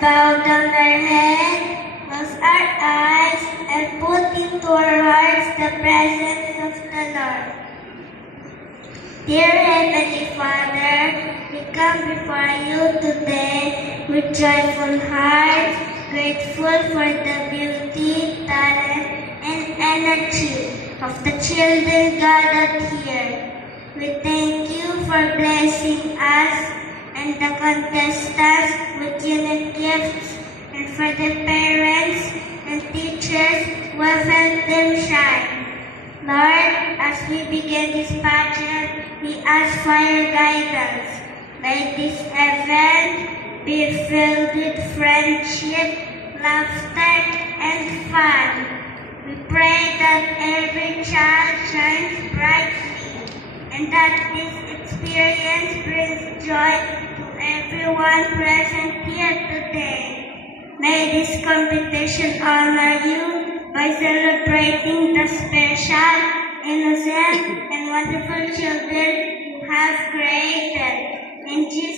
Bow down our head, close our eyes, and put into our hearts the presence of the Lord. Dear Heavenly Father, we come before you today with joyful hearts, grateful for the beauty, talent, and energy of the children gathered here. We thank you for blessing us and the contestants with unique gifts, and for the parents and teachers who have helped them shine. Lord, as we begin this pageant, we ask for your guidance. May this event be filled with friendship, laughter, and fun. We pray that every child shines brightly, and that this experience brings joy to everyone present here today. May this competition honor you by celebrating the special, innocent, and wonderful children you have created. In Jesus'